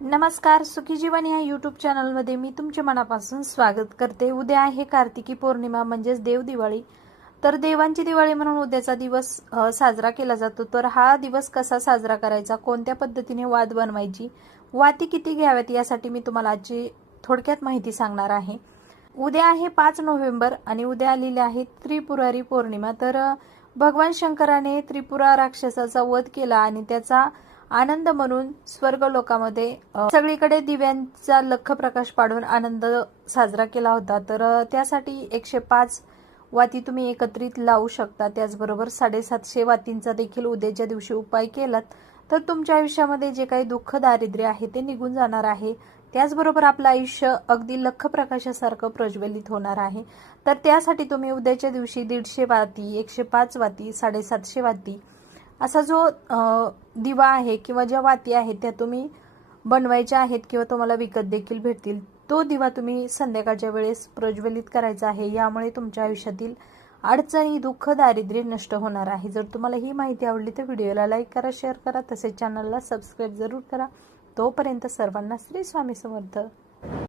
नमस्कार सुखी जीवन या यूट्यूब चॅनलमध्ये मी तुमच्या मनापासून स्वागत करते. उद्या आहे कार्तिकी पौर्णिमा म्हणजेच देव दिवाळी. तर देवांची दिवाळी म्हणून उद्याचा दिवस साजरा केला जातो. तर हा दिवस कसा साजरा करायचा? कोणत्या पद्धतीने वाद बनवायची? वाती किती घ्याव्यात? यासाठी मी तुम्हाला आजची थोडक्यात माहिती सांगणार आहे. उद्या आहे पाच नोव्हेंबर आणि उद्या आलेली आहे त्रिपुरारी पौर्णिमा. तर भगवान शंकराने त्रिपुरा राक्षसाचा वध केला आणि त्याचा आनंद म्हणून स्वर्ग लोकामध्ये सगळीकडे दिव्यांचा लख प्रकाश पाडून आनंद साजरा केला होता. तर त्यासाठी एकशे पाच वाती तुम्ही एकत्रित लावू शकता. त्याचबरोबर साडेसातशे वातींचा देखील उद्याच्या दिवशी उपाय केलात. तर तुमच्या आयुष्यामध्ये जे काही दुःख दारिद्र्य आहे ते निघून जाणार आहे. त्याचबरोबर आपलं आयुष्य अगदी लख प्रकाशासारखं प्रज्वलित होणार आहे. तर त्यासाठी तुम्ही उद्याच्या दिवशी दीडशे वाती एकशे पाच वाती साडेसातशे वाती असा जो दिवा आहे किंवा ज्या वाती आहेत त्या तुम्ही बनवायच्या आहेत किंवा तुम्हाला विकत देखील भेटतील तो दिवा तुम्ही संध्याकाळच्या वेळेस प्रज्वलित करायचा आहे. यामुळे तुमच्या आयुष्यातील अडचणी दुःख दारिद्र्य नष्ट होणार आहे. जर तुम्हाला ही माहिती आवडली तर व्हिडिओला लाईक करा शेअर करा तसेच चॅनलला सबस्क्राईब जरूर करा. तोपर्यंत सर्वांना श्री स्वामी समर्थ.